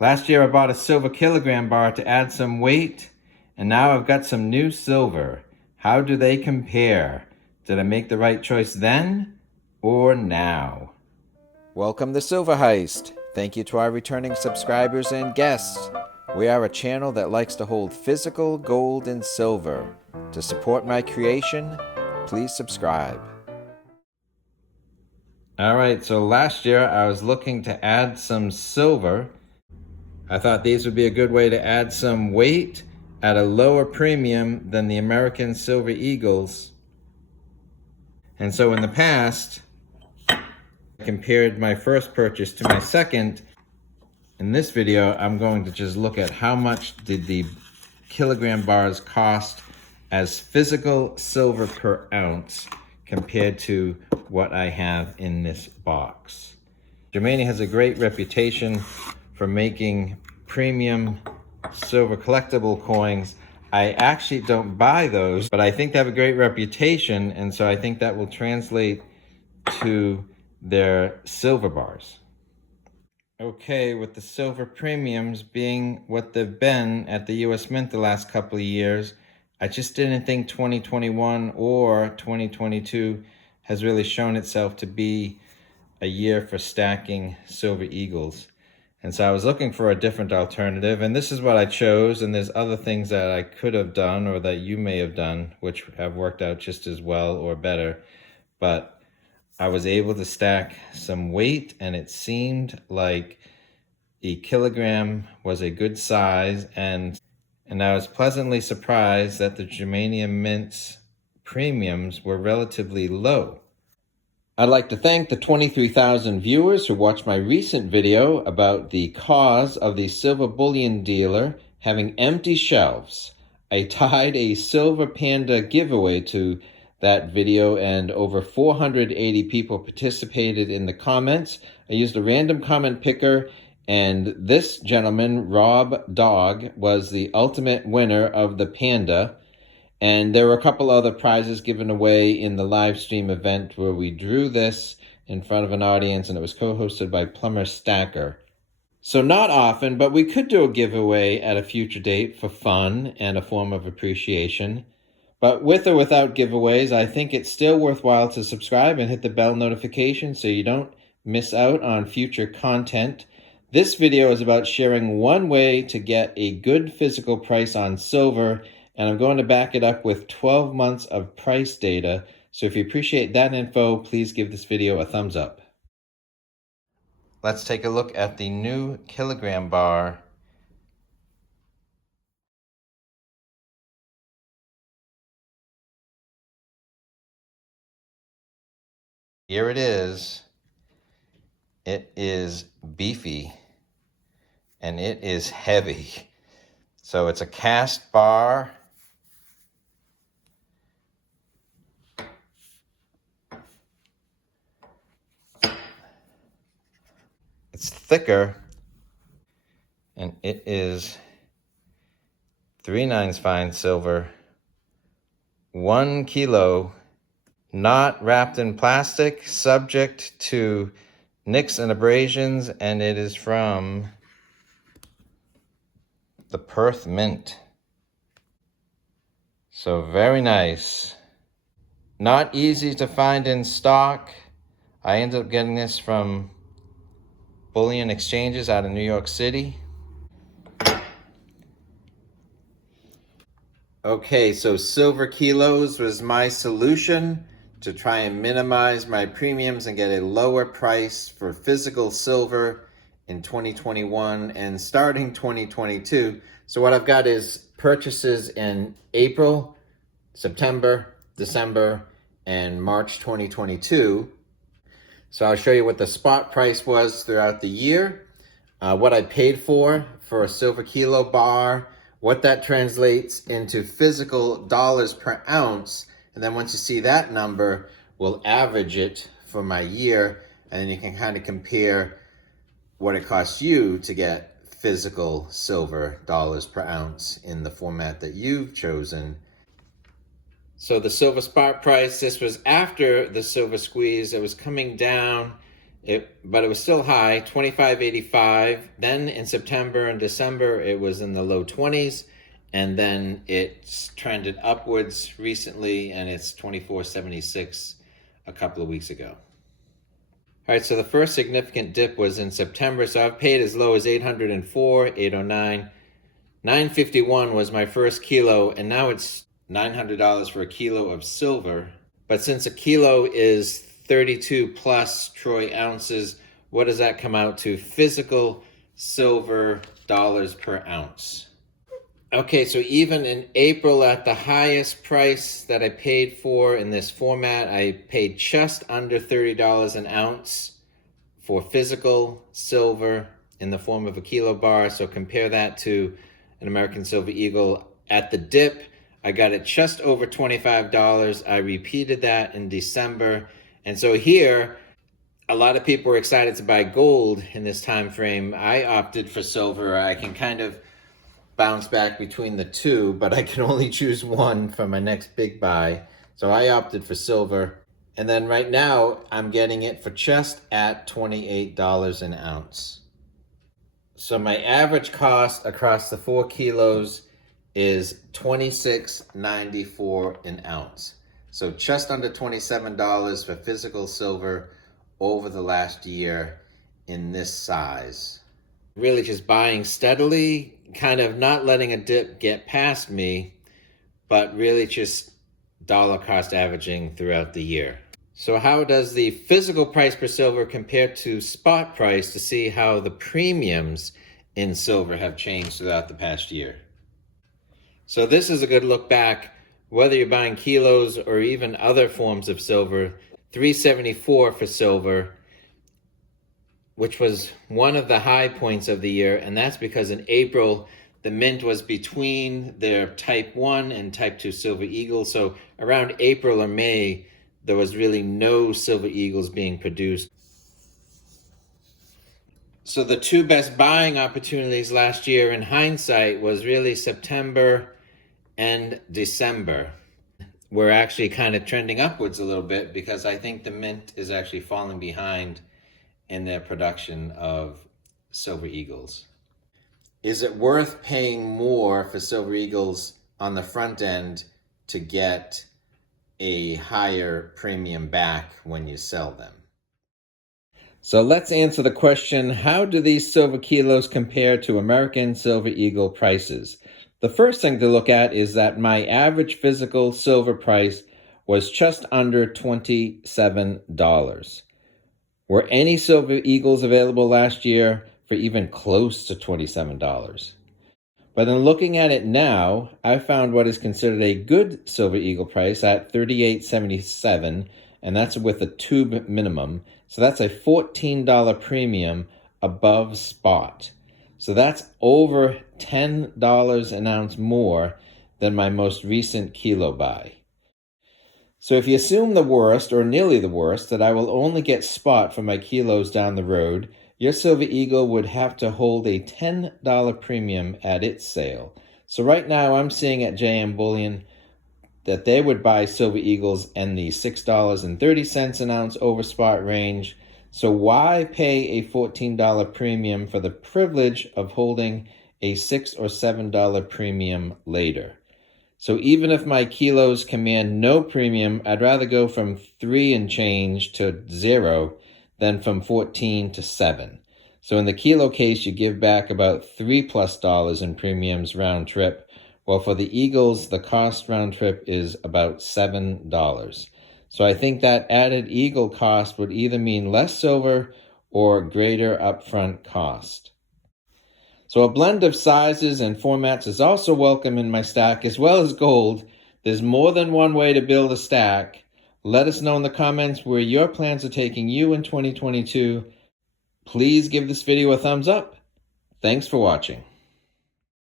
Last year I bought a silver kilogram bar to add some weight, and now I've got some new silver. How do they compare? Did I make the right choice then or now? Welcome to Silver Heist. Thank you to our returning subscribers and guests. We are a channel that likes to hold physical gold and silver. To support my creation, please subscribe. Alright, so last year I was looking to add some silver. I thought these would be a good way to add some weight at a lower premium than the American Silver Eagles. And so in the past, I compared my first purchase to my second. In this video, I'm going to just look at how much did the kilogram bars cost as physical silver per ounce compared to what I have in this box. Germania has a great reputation for making premium silver collectible coins. I actually don't buy those, but I think they have a great reputation, and so I think that will translate to their silver bars. Okay, with the silver premiums being what they've been at the US Mint the last couple of years, I just didn't think 2021 or 2022 has really shown itself to be a year for stacking silver eagles. And so I was looking for a different alternative, and this is what I chose, and there's other things that I could have done or that you may have done which have worked out just as well or better. But I was able to stack some weight, and it seemed like a kilogram was a good size, and I was pleasantly surprised that the Germania Mint's premiums were relatively low. I'd like to thank the 23,000 viewers who watched my recent video about the cause of the silver bullion dealer having empty shelves. I tied a silver panda giveaway to that video, and over 480 people participated in the comments. I used a random comment picker, and this gentleman, Rob Dog, was the ultimate winner of the panda. And there were a couple other prizes given away in the live stream event where we drew this in front of an audience, and it was co-hosted by Plumber Stacker. So not often, but we could do a giveaway at a future date for fun and a form of appreciation. But with or without giveaways, I think it's still worthwhile to subscribe and hit the bell notification so you don't miss out on future content. This video is about sharing one way to get a good physical price on silver, and I'm going to back it up with 12 months of price data. So if you appreciate that info, please give this video a thumbs up. Let's take a look at the new kilogram bar. Here it is. It is beefy and it is heavy. So it's a cast bar. It's thicker, and it is 3/9 fine silver, 1 kilo, not wrapped in plastic, subject to nicks and abrasions, and it is from the Perth Mint. So very nice. Not easy to find in stock. I ended up getting this from bullion exchanges out of New York City. Okay, so silver kilos was my solution to try and minimize my premiums and get a lower price for physical silver in 2021 and starting 2022. So what I've got is purchases in April, September, December, and March 2022. So I'll show you what the spot price was throughout the year, what I paid for a silver kilo bar, what that translates into physical dollars per ounce, and then once you see that number, we'll average it for my year, and then you can kind of compare what it costs you to get physical silver dollars per ounce in the format that you've chosen. So the silver spot price, this was after the silver squeeze. It was coming down But it was still high, 25.85. Then in September and December, it was in the low 20s. And then it's trended upwards recently, and it's 24.76 a couple of weeks ago. All right, so the first significant dip was in September. So I've paid as low as 804, 809. 951 was my first kilo, and now it's $900 for a kilo of silver. But since a kilo is 32 plus troy ounces, what does that come out to? Physical silver dollars per ounce. Okay, so even in April at the highest price that I paid for in this format, I paid just under $30 an ounce for physical silver in the form of a kilo bar. So compare that to an American Silver Eagle. At the dip, I got it just over $25. I repeated that in December. And so here, a lot of people were excited to buy gold in this time frame. I opted for silver. I can kind of bounce back between the two, but I can only choose one for my next big buy. So I opted for silver. And then right now, I'm getting it for just at $28 an ounce. So my average cost across the 4 kilos is $26.94 an ounce. So just under $27 for physical silver over the last year in this size. Really just buying steadily, kind of not letting a dip get past me, but really just dollar cost averaging throughout the year. So how does the physical price per silver compare to spot price to see how the premiums in silver have changed throughout the past year? So this is a good look back, whether you're buying kilos or even other forms of silver. $3.74 for silver, which was one of the high points of the year, and that's because in April, the mint was between their Type 1 and Type 2 Silver Eagle. So around April or May, there was really no Silver Eagles being produced. So the two best buying opportunities last year in hindsight was really September and December. We're actually kind of trending upwards a little bit because I think the mint is actually falling behind in their production of Silver Eagles. Is it worth paying more for Silver Eagles on the front end to get a higher premium back when you sell them? So let's answer the question, how do these silver kilos compare to American Silver Eagle prices? The first thing to look at is that my average physical silver price was just under $27. Were any Silver Eagles available last year for even close to $27? But in looking at it now, I found what is considered a good Silver Eagle price at $38.77, and that's with a tube minimum. So that's a $14 premium above spot. So that's over $10 an ounce more than my most recent kilo buy. So if you assume the worst, or nearly the worst, that I will only get spot for my kilos down the road, your Silver Eagle would have to hold a $10 premium at its sale. So right now I'm seeing at JM Bullion that they would buy Silver Eagles in the $6.30 an ounce over spot range. So why pay a $14 premium for the privilege of holding a $6 or $7 premium later? So even if my kilos command no premium, I'd rather go from 3 and change to 0 than from 14 to 7. So in the kilo case, you give back about $3+ in premiums round trip. Well, for the Eagles, the cost round trip is about $7. So I think that added Eagle cost would either mean less silver or greater upfront cost. So a blend of sizes and formats is also welcome in my stack, as well as gold. There's more than one way to build a stack. Let us know in the comments where your plans are taking you in 2022. Please give this video a thumbs up. Thanks for watching.